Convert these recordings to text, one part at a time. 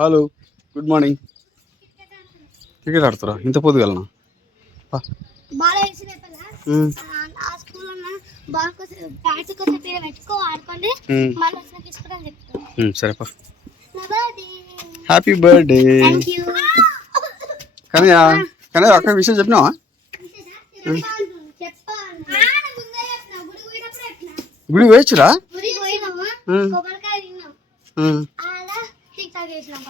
Hello good morning. Cricket ఆడుతారా? ఇంత పొద్దుగలనా? సరేపా హ్యాపీ బర్త్డే. కానీ కానీ అక్కడ విషయం చెప్పినావా? గుడి పోయినప్పుడు చేసినాం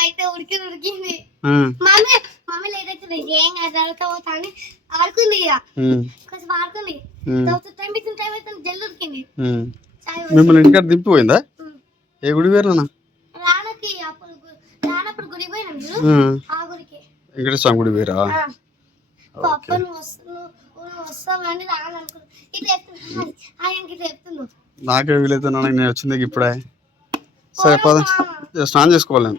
అయితే ఉడికి ఉడికింది. మమ్మీ మమ్మీ ఏం కాదు తర్వాత పోతా అని ఆడుకుంది ఇక. ఉమ్, కొంచెం ఆడుకుంది. ఉమ్, తర్వాత టైం ఇచ్చిన టైం అయితే ఉడికింది. మిమ్మల్ని ఇంటికాడ దింపిపోయిందా. ఏ గుడి వేరునా రానకి అప్పుడు గు- రానప్పుడు గుడి పోయినాం చూడు. ఆ గుడికి. వెంకటేశ్వర గుడి వేరా ఆ. పప్ప నువ్వు వస్తు- నువ్వు నువ్వు వస్తావని రాననుకున్నా ఇట్లా చెప్తున్నా ఆయనకి ఇట్లా చెప్తున్నావు నాకే వీలైతే నేను వచ్చింది ఇప్పుడే. సరే పద స్నానం చేసుకోవాలి నేను.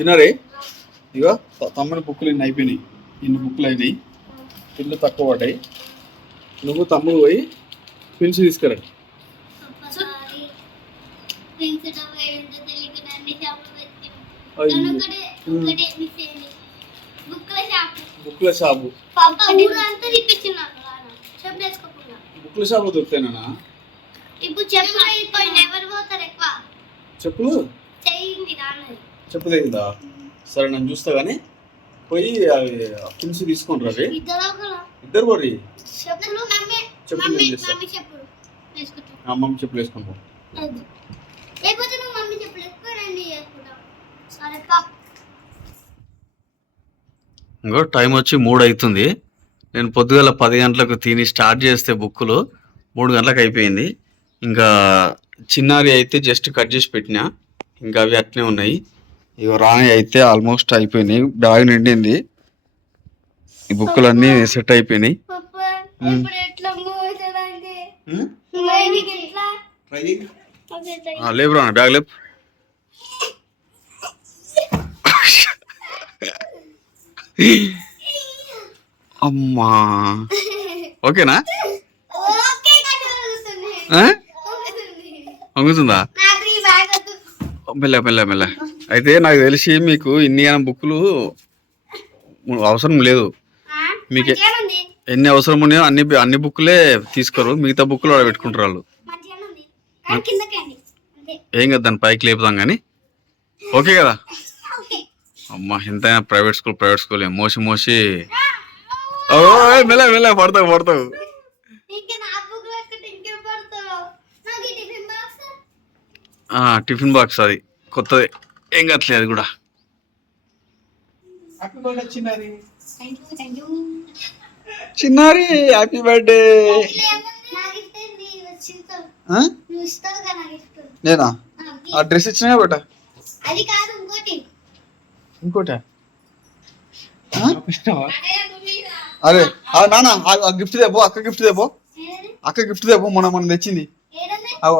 చిన్నారి ఇగో త- తమ్ముని బుక్కులు ఇన్ని అయిపోయినాయి. ఇన్ని బుక్కులు అయినాయి. పిల్లలు తక్కువ పడ్డాయి. నువ్వు తమ్ముడు పోయి పిలిచి తీసుకురండి. బుక్ల షాప్. బుక్కుల షాపు ఊరంతా ఇప్పుడు చెప్పు. అయిపోయింది ఎవరు పోతారు ఎక్కువ? చెప్పులు చేయింది రాను చెప్పు తగ్గిందా సరే నేను చూస్తా కానీ పోయి అవి పిలిచి తీసుకొని రండి ఇద్దరు ఒకరు. ఇద్దరు పోరి. చెప్పులు మమ్మీ చెప్పులు మమ్మీ ఏం చేస్తావు? మమ్మీ చెప్పులు వేసుకుంటాం. అమ్మమ్మ చెప్పులు వేసుకొని పో. వద్దు. లేకపోతే నువ్వు మమ్మీ చెప్పులు ఎక్కువ రండి వేసుకుంటాం సరే కా ఇంకో టైం వచ్చి మూడు అవుతుంది. నేను పొద్దుగల పది గంటలకు తిని స్టార్ట్ చేస్తే బుక్కులు. మూడు గంటలకు అయిపోయింది. ఇంకా చిన్నారి అయితే జస్ట్ కట్ చేసి పెట్టినా. ఇంకా అవి అట్నే ఉన్నాయి. ఇక రాని అయితే ఆల్మోస్ట్ అయిపోయినాయి. బ్యాగ్ నిండింది. ఈ బుక్కులు అన్నీ సెట్ అయిపోయినాయి. లేపు రా బ్యాగ్ లేపు. అమ్మా. ఓకేనా ఓకే కట్టుకుంటుంది. ఆ? ఊగుతుంది. వంగుతుందా వద్దు. మెల్ల మెల్ల మెల్ల అయితే నాకు తెలిసి మీకు ఇన్ని అయిన బుక్కులు అవసరం లేదు? మీకే-. ఎన్ని అవసరం ఉన్నాయో అన్ని అన్ని బుక్కులే తీసుకోరు మిగతా బుక్కులు ఆడ పెట్టుకుంటారు వాళ్ళు. ఏం కదా దాన్ని పైకి లేపుదాం కానీ ఓకే కదా. అమ్మా ఎంతైనా ప్రైవేట్ స్కూల్ ప్రైవేట్ స్కూల్ మోసి మోసి ఓ మెల్ల మెల్ల పడతావు పడతావు ఇంకా నా బుక్ వేసుకుంటే ఇంకేం పడతావు నాకు ఈ టిఫిన్ బాక్స్ ఆ, టిఫిన్ బాక్స్ అది. కొత్తది. ఏం కట్టలేదు అది కూడా? చిన్నారి. హ్యాపీ బర్త్డే నేనా? ఆ, డ్రెస్ ఇచ్చినా బేట? అది కాదు ఇంకోటి. ఇంకోట? అరే ఆ గిఫ్ట్ దేపో అక్క గిఫ్ట్ దేపో? అక్క గిఫ్ట్ దేపో మొన్న మనం తెచ్చింది.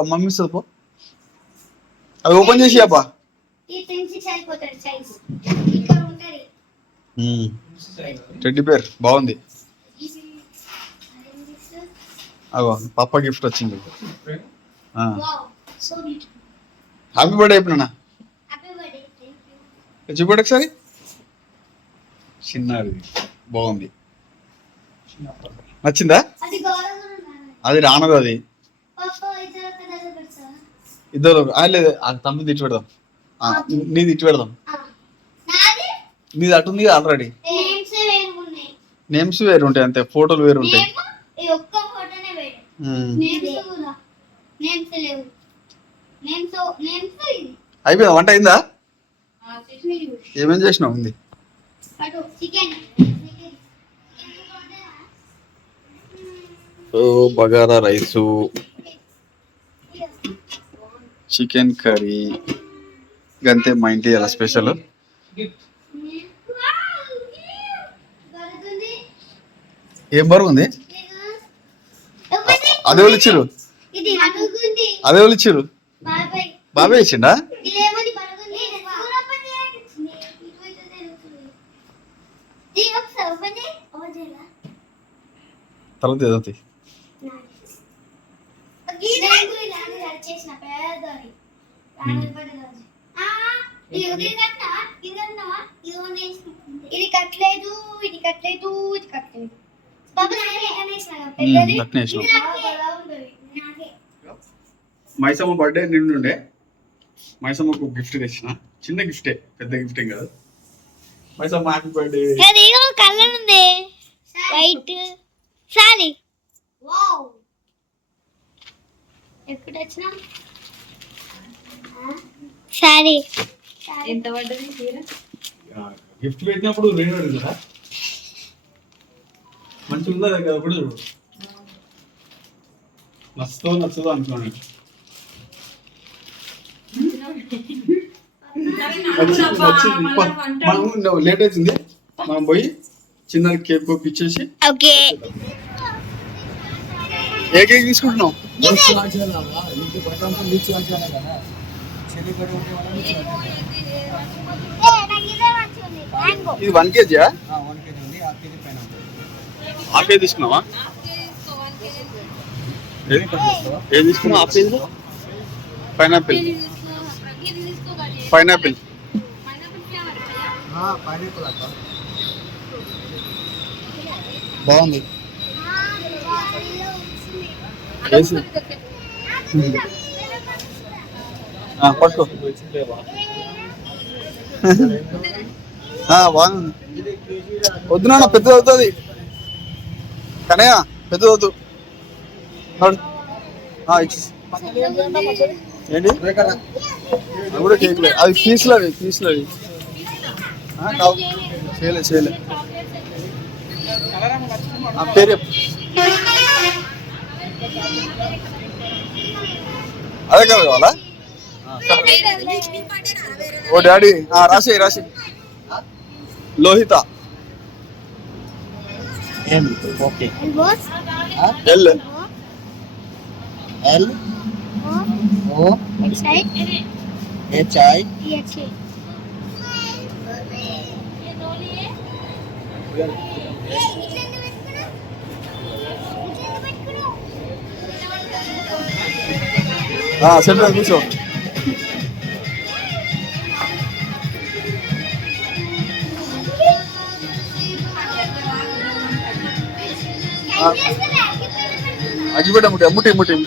మమ్మీ ఇస్తుంది పో అవి ఓపెన్ చేసి ఉంటది టెడ్డి పేర్ బాగుంది. అగో పప్ప గిఫ్ట్ వచ్చింది. హ్యాపీ బర్త్డే యూ చూపడు ఒకసారి. చిన్నది బాగుంది. నచ్చిందా? అది రానదు అది పాప ఇద్దరు ఒక దగ్గర పెడతావా ఇద్దరు లేదు ఆ తమ్ముది ఇటు పెడదాం. నీది ఇటు పెడదాం. నాది? నీది అటు ఉంది ఆల్రెడీ నేమ్స్ వేరు ఉంటాయి అంతే ఫోటోలు వేరు. ఉంటాయి అయిపోయిందా? వంట అయిందా. ఏమేం చేసినావు? ఉంది. So bagara rice. Chicken curry. అంతే మా ఇంటి అలా స్పెషల్. ఏం బరువు ఉంది? అదే వాళ్ళు ఇచ్చిర్రు. అదే వాళ్ళు బాబాయ్ ఇచ్చిండా? తర్వాత ఏదో దూరపడి ఇటువైపు తిరుగుతుంది ఇది ఒకసారి ఓపెన్ చేయి ఓపెన్ చేయాలా తర్వాత ఏదో తీ. గీత చేసిన పేదది రాణి పడ్డది ఆ, ఇది కట్టలేదు ఇది కట్టలేదు ఇది కట్టలేదు. మైసమ్మ బర్త్డే నిండుండే. మైసమ్మకు గిఫ్ట్ తెచ్చిన. చిన్న గిఫ్టే పెద్ద గిఫ్ట్ ఏం కాదు. మైసమ్మ హ్యాపీ బర్త్డే కలర్ ఉంది వైట్ సారీ. వావ్ ఎక్కడ వచ్చినా సారీ. ఎంత పడ్డది చీర? గిఫ్ట్ పెట్టినప్పుడు నేను అడుగుతా. మంచి ఉందా కదా కూడా చూడు. నచ్చుతో నచ్చదో అనుకోండి. మనం లేట్ అవుతుంది. మనం పోయి చిన్న కేక్ ఇచ్చేసి ఓకే. ఏ కేక్ తీసుకుంటున్నాం ఇది వన్ కేజీయా హాఫ్ కేజీ తీసుకున్నావా? ఏది? ఏది తీసుకున్నావు? హాఫ్ కేజీ పైనాపిల్ పైనాపిల్ బాగుంది. పట్టు. పట్టుకో బాగుంది. వద్దు నాన్న పెద్ద అవుతుంది. కనయ్య పెద్ద వద్దు. ఏంటి? అవి కూడా కేకులే అవి పీసులు అవి పీసులు అవి కావు. చేయలే చేయలే. ఆ, పేరు చెప్పు. అదే కదా కావాలా? ఓ డాడీ ఆ, రాసేయి రాసి. Lohitha. Okay. L. L. O. H I center కూర్చో. ഇവിടെ അങ്ങോട്ട് അങ്ങോട്ടും ഇങ്ങോട്ടും.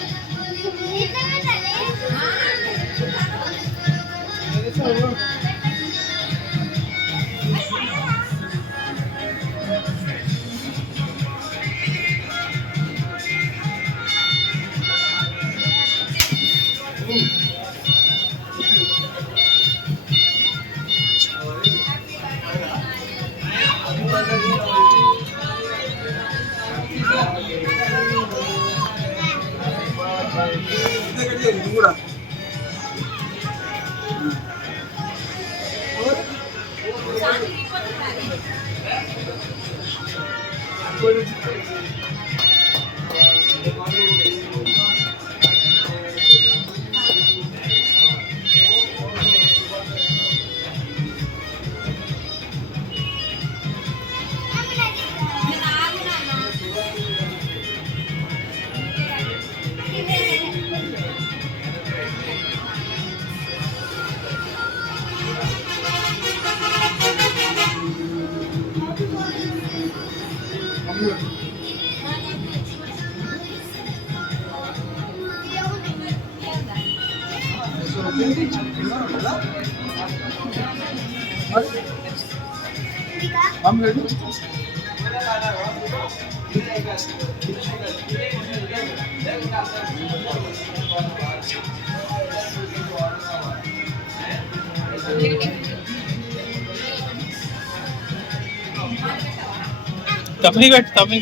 తమిళ పెట్టు తమిళ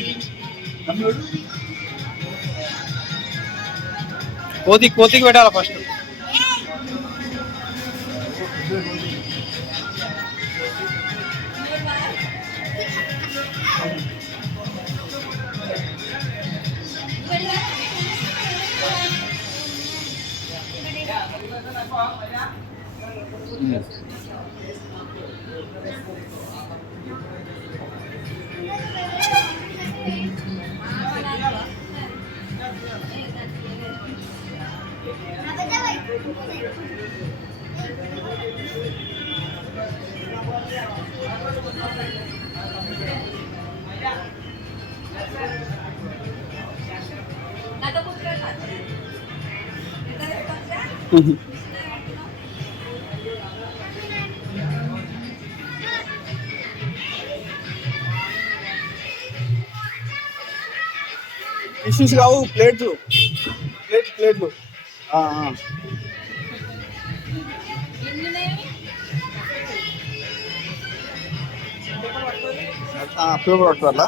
కోతి కోతికి పెట్టాలి ఫస్ట్ Mm-hmm. ఇష్యూస్ కావు ప్లేట్లు. ప్లేట్ ప్లేట్లు. పేపర్ పట్టుకోవాలా?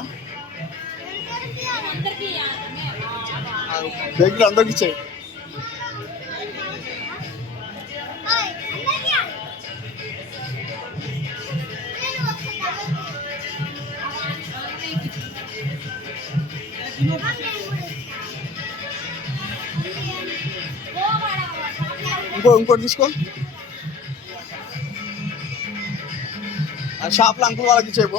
దగ్గర అందరికి ఇచ్చాయి. ఇంకో ఇంకోటి తీసుకో ఆ షాప్లో అంకుల్ వాళ్ళకి ఇచ్చేపు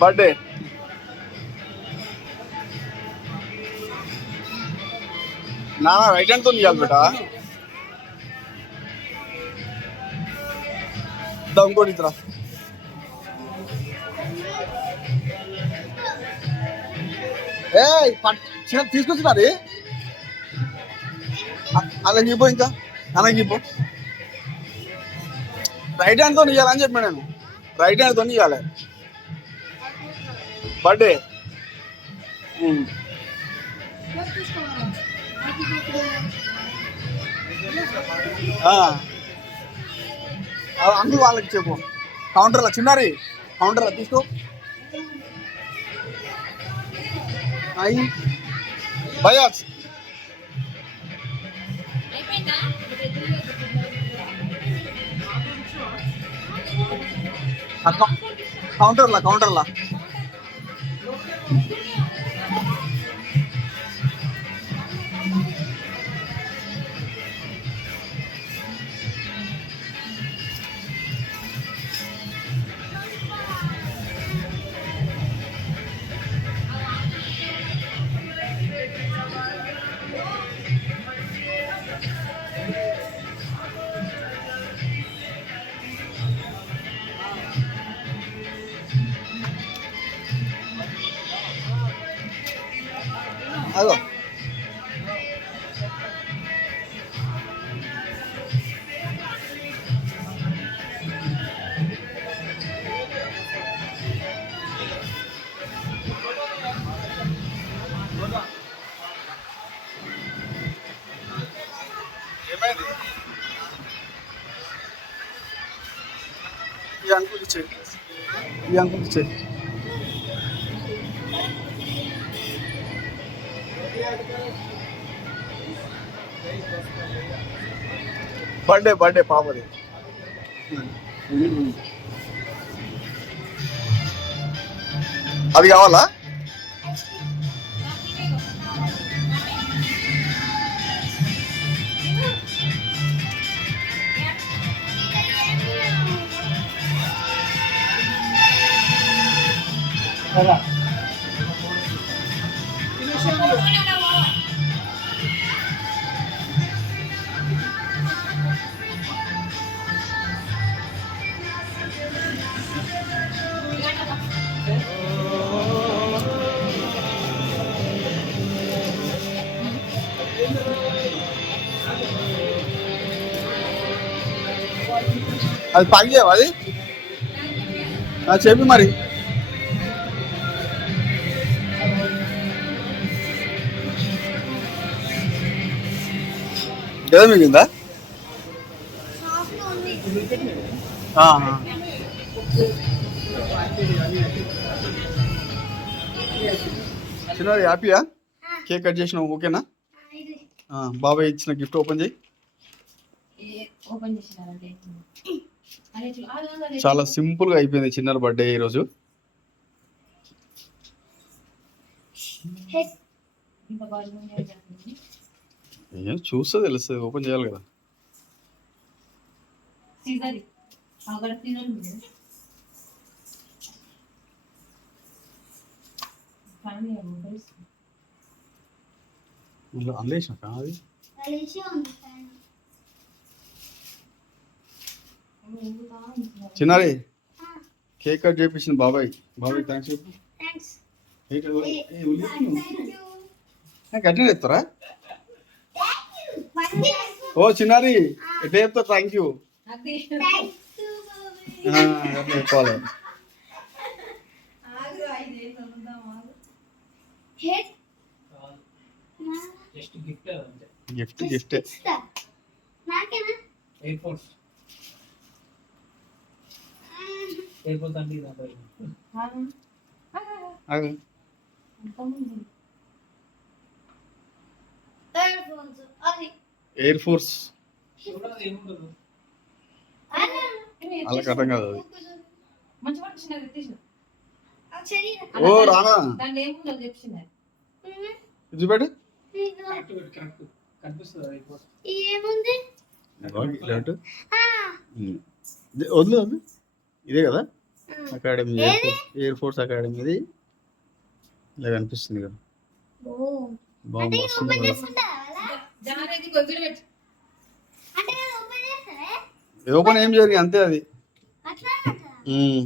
బర్త్డే నా రైట్ హ్యాండ్తో ఇవ్వాలి బేటా దా ఇంకోటి ఇతరా ఏ చిన్న తీసుకొచ్చినారు అలాగే ఇవ్వు ఇంకా? అలా ఇవ్వు రైట్ హ్యాండ్తో ఇవ్వాలని చెప్పాను నేను. రైట్ హ్యాండ్తో ఇవ్వాలి బర్త్డే అంకుల్ వాళ్ళకి చెప్పు. కౌంటర్లో చిన్నారి కౌంటర్లో తీసుకో. భయా కౌంటర్లా కౌంటర్లా. అనేది ఈ అంకుల్ ఇచ్చే ఈ అంకుల్ ఇచ్చే బర్త్డే బర్త్డే పాపది. అది కావాలా? అది ప్యాక్ అది చెప్పి మరి. ఏదో మిగిలిందా. చిన్నది హ్యాపీయా? కేక్ కట్ చేసినావు ఓకేనా? బాబాయ్ ఇచ్చిన గిఫ్ట్ ఓపెన్ చేయి. చాలా సింపుల్గా అయిపోయింది చిన్న బర్త్డే ఈరోజు. ఇంకా ఏం చూస్తే తెలుస్తుంది ఓపెన్ చేయాలి కదా. అందులో అది? చిన్నారి కేక్ కట్ చేపించింది బాబాయ్. బాబాయ్ థ్యాంక్స్ చెప్పు. థ్యాంక్స్ కేక్ ఏ, ఉల్లి థ్యాంక్ యూ గట్టిగా చెప్తారా మంచి ఓ చిన్నారి ఎట్లా చెప్తా థ్యాంక్ యూ చెప్పాలి gift gift air force air force అంటే ఇది. ఇయర్ ఫోన్స్ అది. ఎయిర్ ఫోర్స్ అలా వాళ్ళకి అర్థం కాదు అది. ఓ రానా? ఏముందో చెప్పింది. ఇది వదిలే కదా. Academy air force air force academy ఇది. ఇలా కనిపిస్తుంది కదా. బాగుంది ఓపెన్ పెట్టు. అంటే ఏం జరిగి అంతే అది. అట్లా ఉమ్.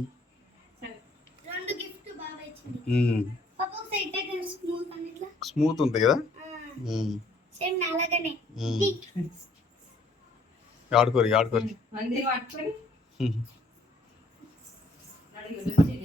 సరే. రెండు గిఫ్ట్ బాగా ఇచ్చింది. ఉమ్. పాప సైట్ అయితే స్మూత్ అని ఇట్లా. స్మూత్ ఉంటుంది కదా? ఉమ్. సేమ్ నాలాగనే ఉమ్. ఆడుకోరు ఆడుకోరు. మందిరం పట్టుకొని. ఉమ్. అడిగి వచ్చి